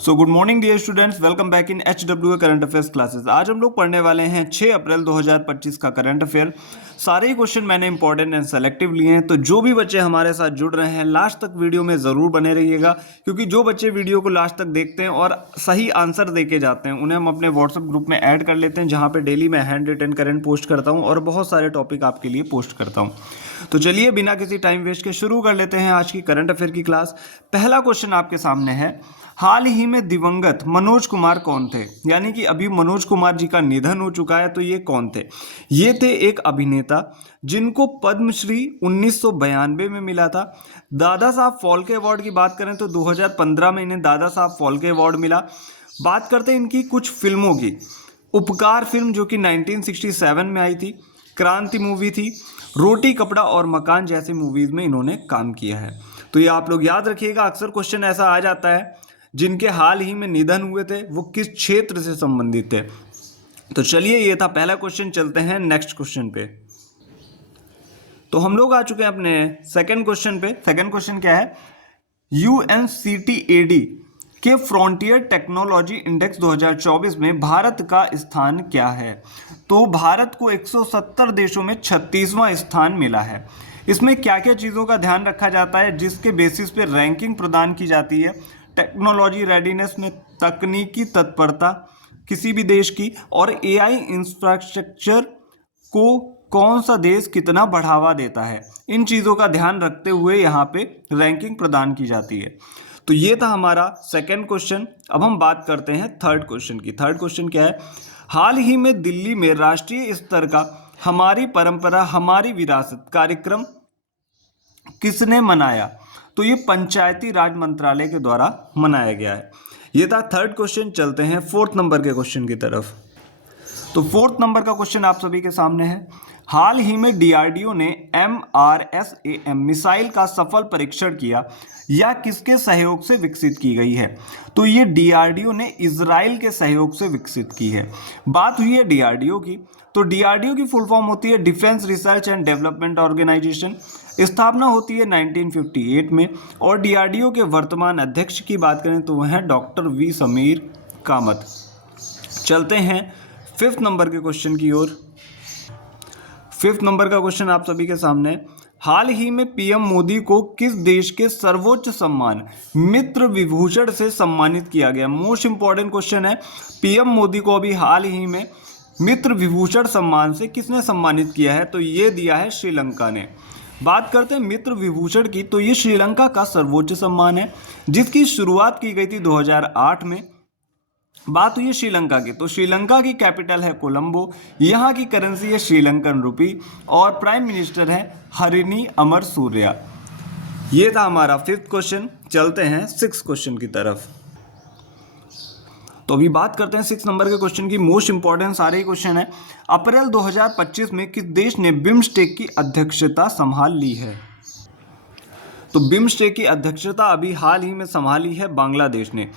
So good morning dear students, welcome back in HWA current affairs classes. आज हम लोग पढ़ने वाले हैं 6 अप्रैल 2025 का करंट अफेयर। सारे ही क्वेश्चन मैंने इंपॉर्टेंट एंड सेलेक्टिव लिए हैं, तो जो भी बच्चे हमारे साथ जुड़ रहे हैं लास्ट तक वीडियो में ज़रूर बने रहिएगा, क्योंकि जो बच्चे वीडियो को लास्ट तक देखते हैं और सही आंसर देके जाते हैं उन्हें हम अपने व्हाट्सएप ग्रुप में ऐड कर लेते हैं, जहाँ पर डेली मैं हैंड रिटन करंट पोस्ट करता हूँ और बहुत सारे टॉपिक आपके लिए पोस्ट करता हूँ। तो चलिए बिना किसी टाइम वेस्ट के शुरू कर लेते हैं आज की करंट अफेयर की क्लास। पहला क्वेश्चन आपके सामने है, हाल ही में दिवंगत मनोज कुमार कौन थे? यानी कि अभी मनोज कुमार जी का निधन हो चुका है, तो ये कौन थे? ये थे एक अभिनेता जिनको पद्मश्री 1992 में मिला था। दादा साहब फाल्के अवार्ड की बात करें तो 2015 में इन्हें दादा साहब फाल्के अवार्ड मिला। बात करते हैं इनकी कुछ फिल्मों की। उपकार फिल्म जो कि 1967 में आई थी, क्रांति मूवी थी, रोटी कपड़ा और मकान जैसी मूवीज में इन्होंने काम किया है। तो ये आप लोग याद रखिएगा, अक्सर क्वेश्चन ऐसा आ जाता है जिनके हाल ही में निधन हुए थे वो किस क्षेत्र से संबंधित थे। तो चलिए ये था पहला क्वेश्चन, चलते हैं नेक्स्ट क्वेश्चन पे। तो हम लोग आ चुके हैं अपने सेकंड क्वेश्चन पे। सेकंड क्वेश्चन क्या है, UNCTAD के फ्रंटियर टेक्नोलॉजी इंडेक्स 2024 में भारत का स्थान क्या है? तो भारत को 170 देशों में 36वां स्थान मिला है। इसमें क्या क्या चीज़ों का ध्यान रखा जाता है जिसके बेसिस पे रैंकिंग प्रदान की जाती है? टेक्नोलॉजी रेडीनेस में तकनीकी तत्परता किसी भी देश की, और AI इंफ्रास्ट्रक्चर को कौन सा देश कितना बढ़ावा देता है, इन चीज़ों का ध्यान रखते हुए यहाँ पे रैंकिंग प्रदान की जाती है। तो ये था हमारा सेकंड क्वेश्चन। अब हम बात करते हैं थर्ड क्वेश्चन की। थर्ड क्वेश्चन क्या है, हाल ही में दिल्ली में राष्ट्रीय स्तर का हमारी परंपरा हमारी विरासत कार्यक्रम किसने मनाया? तो ये पंचायती राज मंत्रालय के द्वारा मनाया गया है। ये था थर्ड क्वेश्चन। चलते हैं फोर्थ नंबर के क्वेश्चन की तरफ। तो फोर्थ नंबर का क्वेश्चन आप सभी के सामने है, हाल ही में DRDO ने MRSAM मिसाइल का सफल परीक्षण किया, या किसके सहयोग से विकसित की गई है? तो ये DRDO ने इजराइल के सहयोग से विकसित की है। बात हुई है DRDO की, तो DRDO की फुल फॉर्म होती है defence research and development organisation. स्थापना होती है 1958 में, और DRDO के वर्तमान अध्यक्ष की बात करें तो वह है डॉक्टर V समीर कामत। चलते हैं फिफ्थ नंबर के क्वेश्चन की ओर। फिफ्थ नंबर का क्वेश्चन आप सभी के सामने, हाल ही में PM मोदी को किस देश के सर्वोच्च सम्मान मित्र विभूषण से सम्मानित किया गया? मोस्ट इंपॉर्टेंट क्वेश्चन है। PM मोदी को अभी हाल ही में मित्र विभूषण सम्मान से किसने सम्मानित किया है? तो ये दिया है श्रीलंका ने। बात करते हैं मित्र विभूषण की, तो ये श्रीलंका का सर्वोच्च सम्मान है जिसकी शुरुआत की गई थी 2008 में। बात हुई है श्रीलंका की, तो श्रीलंका की कैपिटल है कोलंबो, यहाँ की करेंसी है श्रीलंकन रुपी, और प्राइम मिनिस्टर है हरिनी अमर सूर्या। ये था हमारा फिफ्थ क्वेश्चन। चलते हैं सिक्स क्वेश्चन की तरफ। तो अभी बात करते हैं सिक्स नंबर के क्वेश्चन की। मोस्ट इंपॉर्टेंट सारे ही क्वेश्चन है। अप्रैल 2025 में किस देश ने बिम्स्टेक की अध्यक्षता संभाल ली है? तो बिम्स्टेक की अध्यक्षता अभी हाल ही में संभाली है बांग्लादेश ने।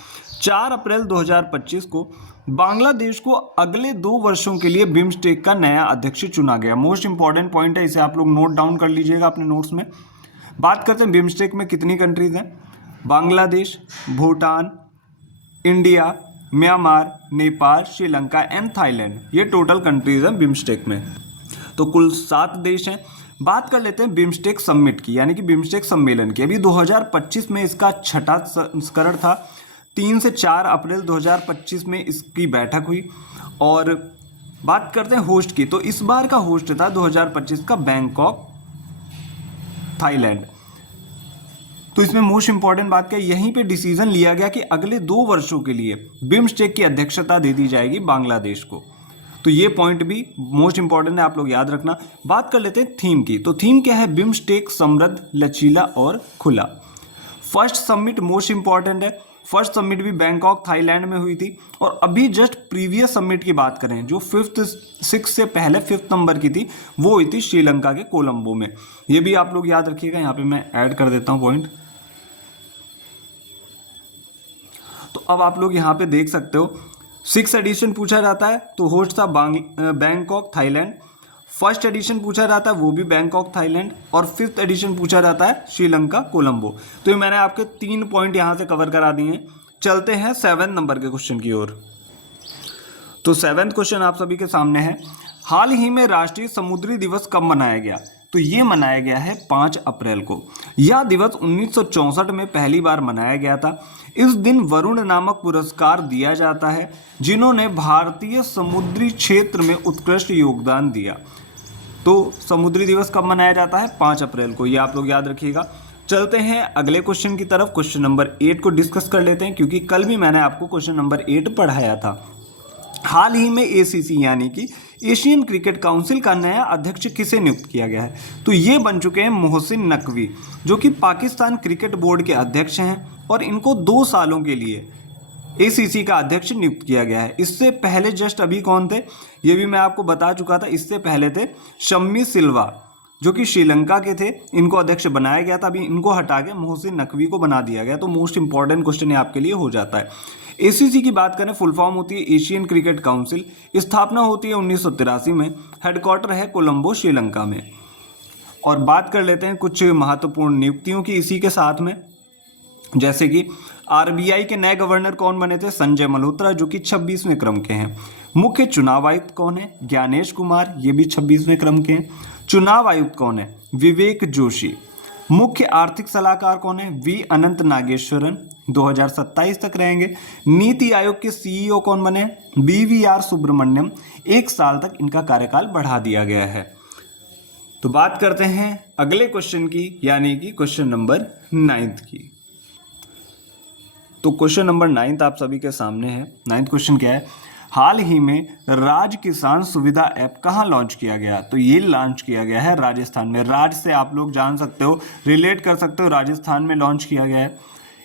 4 अप्रैल 2025 को बांग्लादेश को अगले 2 वर्षों के लिए बिम्स्टेक का नया अध्यक्ष चुना गया। मोस्ट इंपॉर्टेंट पॉइंट है, इसे आप लोग नोट डाउन कर लीजिएगा अपने नोट्स में। बात करते हैं बिम्स्टेक में कितनी कंट्रीज हैं? Bangladesh, Bhutan, India, Myanmar, Nepal, Sri Lanka and Thailand, ये टोटल कंट्रीज हैं बिम्स्टेक में। तो कुल 7 देश हैं। बात कर लेते हैं बिम्स्टेक समिट की, यानी कि बिम्स्टेक सम्मेलन की। अभी 2025 में इसका 6वां संस्करण था। 3 से 4 अप्रैल 2025 में इसकी बैठक हुई। और बात करते हैं होस्ट की, तो इस बार का होस्ट था 2025 का बैंकॉक, थाईलैंड। तो इसमें मोस्ट इंपॉर्टेंट बात क्या, यहीं पे डिसीजन लिया गया कि अगले 2 वर्षों के लिए बिम्स्टेक की अध्यक्षता दे दी जाएगी बांग्लादेश को। तो ये पॉइंट भी मोस्ट इंपॉर्टेंट है, आप लोग याद रखना। बात कर लेते हैं थीम की, तो थीम क्या है? बिम्स्टेक समृद्ध, लचीला और खुला। फर्स्ट समिट मोस्ट इंपॉर्टेंट है। फर्स्ट समिट भी बैंकॉक, थाईलैंड में हुई थी। और अभी जस्ट प्रीवियस समिट की बात करें जो 6 से पहले 5th नंबर की थी, वो हुई थी श्रीलंका के कोलंबो में। ये भी आप लोग याद रखिएगा, यहाँ पे मैं ऐड कर देता हूँ पॉइंट। तो अब आप लोग यहाँ पे देख सकते हो 6th एडिशन पूछा जाता है, तो होस्ट था बैंकॉक, थाईलैंड। फर्स्ट एडिशन पूछा जाता है, वो भी बैंकॉक, थाईलैंड। और 5th एडिशन पूछा जाता है श्रीलंका, कोलंबो। तो ये मैंने आपके 3 पॉइंट यहाँ से कवर करा दिए हैं। चलते हैं 7 नंबर के क्वेश्चन की ओर। तो 7th क्वेश्चन आप सभी के सामने है, हाल ही में राष्ट्रीय समुद्री दिवस कब मनाया गया? तो ये मनाया गया है 5 अप्रैल को। यह दिवस 1964 में पहली बार मनाया गया था। इस दिन वरुण नामक पुरस्कार दिया जाता है जिन्होंने भारतीय समुद्री क्षेत्र में उत्कृष्ट योगदान दिया। तो समुद्री दिवस कब मनाया जाता है? 5 अप्रैल को। ये आप लोग याद रखिएगा। चलते हैं अगले क्वेश्चन की तरफ। क्वेश्चन नंबर 8 को डिस्कस कर लेते हैं, क्योंकि कल भी मैंने आपको क्वेश्चन नंबर 8 पढ़ाया था। हाल ही में एसीसी यानी कि एशियन क्रिकेट काउंसिल का नया अध्यक्ष किसे नियुक्त किया गया है? तो ये बन चुके हैं मोहसिन नकवी, जो कि पाकिस्तान क्रिकेट बोर्ड के अध्यक्ष हैं और इनको 2 सालों के लिए एसीसी का अध्यक्ष नियुक्त किया गया है। इससे पहले जस्ट अभी कौन थे, ये भी मैं आपको बता चुका था। इससे पहले थे शम्मी सिल्वा, जो कि श्रीलंका के थे, इनको अध्यक्ष बनाया गया था। अभी इनको हटा के मोहसिन नकवी को बना दिया गया। तो मोस्ट इंपॉर्टेंट क्वेश्चन ये आपके लिए हो जाता है। एसीसी की बात करें, फुल फॉर्म होती है एशियन क्रिकेट काउंसिल। स्थापना होती है 1983 में। हेडक्वार्टर है कोलंबो, श्रीलंका में। और बात कर लेते हैं कुछ महत्वपूर्ण नियुक्तियों की इसी के साथ में, जैसे कि आरबीआई के नए गवर्नर कौन बने थे? संजय मल्होत्रा, जो कि 26वें क्रम के हैं। मुख्य चुनाव आयुक्त कौन है? ज्ञानेश कुमार, ये भी 26वें क्रम के हैं। चुनाव आयुक्त कौन है? विवेक जोशी। मुख्य आर्थिक सलाहकार कौन है? वी अनंत नागेश्वरन, 2027 तक रहेंगे। नीति आयोग के सीईओ कौन बने? बीवीआर सुब्रमण्यम, 1 साल तक इनका कार्यकाल बढ़ा दिया गया है। तो बात करते हैं अगले क्वेश्चन की, यानी कि क्वेश्चन नंबर 9 की। तो क्वेश्चन नंबर 9 आप सभी के सामने है। 9th क्वेश्चन क्या है? हाल ही में राज किसान सुविधा ऐप कहाँ लॉन्च किया गया? तो ये लॉन्च किया गया है राजस्थान में। राज से आप लोग जान सकते हो, रिलेट कर सकते हो, राजस्थान में लॉन्च किया गया है।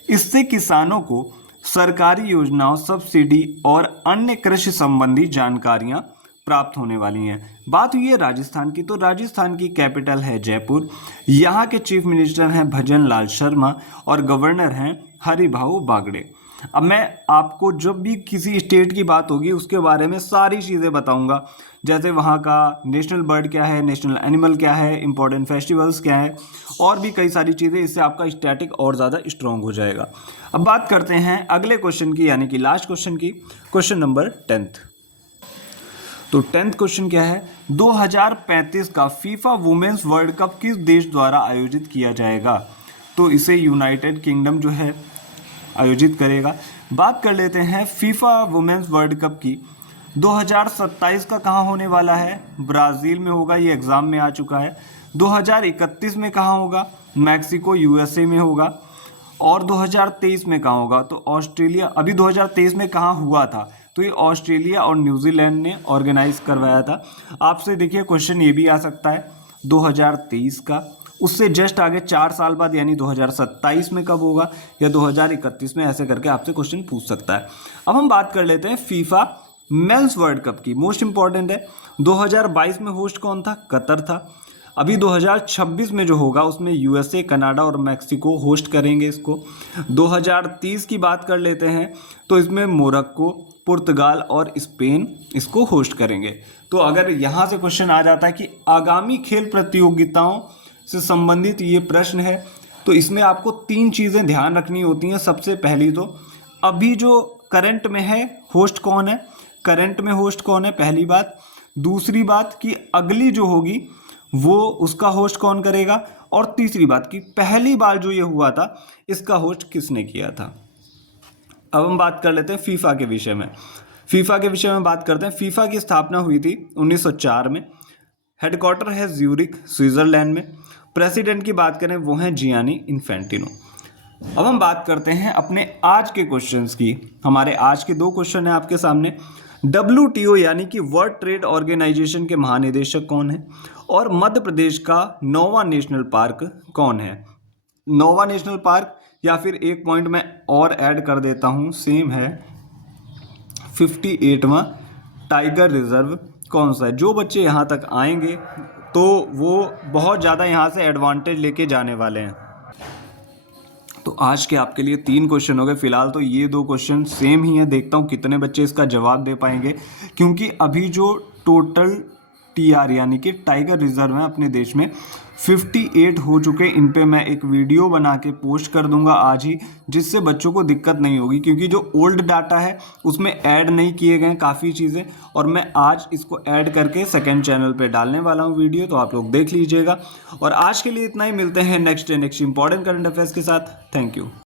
इससे किसानों को सरकारी योजनाओं, सब्सिडी और अन्य कृषि संबंधी जानकारियां प्राप्त होने वाली हैं। बात हुई है राजस्थान की, तो राजस्थान की कैपिटल है जयपुर। यहाँ के चीफ मिनिस्टर हैं भजन लाल शर्मा और गवर्नर हैं हरिभाऊ बागड़े। अब मैं आपको जब भी किसी स्टेट की बात होगी उसके बारे में सारी चीज़ें बताऊंगा, जैसे वहाँ का नेशनल बर्ड क्या है, नेशनल एनिमल क्या है, इंपॉर्टेंट फेस्टिवल्स क्या है, और भी कई सारी चीज़ें। इससे आपका स्टैटिक और ज़्यादा स्ट्रॉन्ग हो जाएगा। अब बात करते हैं अगले क्वेश्चन की, यानी कि लास्ट क्वेश्चन की। Question number 10th। तो 10th क्वेश्चन क्या है? 2035 का फीफा वुमेन्स वर्ल्ड कप किस देश द्वारा आयोजित किया जाएगा? तो इसे यूनाइटेड किंगडम जो है आयोजित करेगा। बात कर लेते हैं फीफा वुमेन्स वर्ल्ड कप की। 2027 का कहाँ होने वाला है? ब्राज़ील में होगा, ये एग्ज़ाम में आ चुका है। 2031 में कहाँ होगा? मैक्सिको, यूएसए में होगा। और 2023 में कहाँ होगा? तो ऑस्ट्रेलिया। अभी 2023 में कहाँ हुआ था? तो ये ऑस्ट्रेलिया और न्यूजीलैंड ने ऑर्गेनाइज करवाया था। आपसे देखिए क्वेश्चन ये भी आ सकता है 2023 का, उससे जस्ट आगे 4 साल बाद यानी 2027 में कब होगा, या 2031 में, ऐसे करके आपसे क्वेश्चन पूछ सकता है। अब हम बात कर लेते हैं फीफा मेंस वर्ल्ड कप की। मोस्ट इंपॉर्टेंट है, 2022 में होस्ट कौन था? कतर था। अभी 2026 में जो होगा उसमें यूएसए, कनाडा और मैक्सिको होस्ट करेंगे इसको। 2030 की बात कर लेते हैं तो इसमें मोरक्को, पुर्तगाल और स्पेन इसको होस्ट करेंगे। तो अगर यहाँ से क्वेश्चन आ जाता है कि आगामी खेल प्रतियोगिताओं से संबंधित ये प्रश्न है, तो इसमें आपको 3 चीज़ें ध्यान रखनी होती हैं। सबसे पहली तो अभी जो करंट में है होस्ट कौन है, करंट में होस्ट कौन है, पहली बात। दूसरी बात कि अगली जो होगी वो उसका होस्ट कौन करेगा, और तीसरी बात कि पहली बार जो ये हुआ था इसका होस्ट किसने किया था। अब हम बात कर लेते हैं फीफा के विषय में। फीफा के विषय में बात करते हैं। फीफा की स्थापना हुई थी 1904 में। हेडक्वार्टर है ज्यूरिख, स्विट्जरलैंड में। प्रेसिडेंट की बात करें वो हैं जियानी इन्फेंटिनो। अब हम बात करते हैं अपने आज के क्वेश्चंस की। हमारे आज के 2 क्वेश्चन हैं आपके सामने। WTO यानी कि वर्ल्ड ट्रेड ऑर्गेनाइजेशन के महानिदेशक कौन है, और मध्य प्रदेश का नौवां नेशनल पार्क कौन है? नौवां नेशनल पार्क, या फिर एक पॉइंट मैं और ऐड कर देता हूँ, सेम है 58वां टाइगर रिजर्व कौन सा है? जो बच्चे यहाँ तक आएंगे तो वो बहुत ज़्यादा यहाँ से एडवांटेज लेके जाने वाले हैं। तो आज के आपके लिए 3 क्वेश्चन हो गए। फिलहाल तो ये 2 क्वेश्चन सेम ही हैं। देखता हूँ कितने बच्चे इसका जवाब दे पाएंगे, क्योंकि अभी जो टोटल TR यानी कि टाइगर रिजर्व है अपने देश में 58 हो चुके। इन पे मैं एक वीडियो बना के पोस्ट कर दूंगा आज ही, जिससे बच्चों को दिक्कत नहीं होगी, क्योंकि जो ओल्ड डाटा है उसमें ऐड नहीं किए गए काफ़ी चीज़ें, और मैं आज इसको ऐड करके सेकंड चैनल पे डालने वाला हूँ वीडियो, तो आप लोग देख लीजिएगा। और आज के लिए इतना ही, मिलते हैं नेक्स्ट इंपॉर्टेंट करंट अफेयर्स के साथ। Thank you.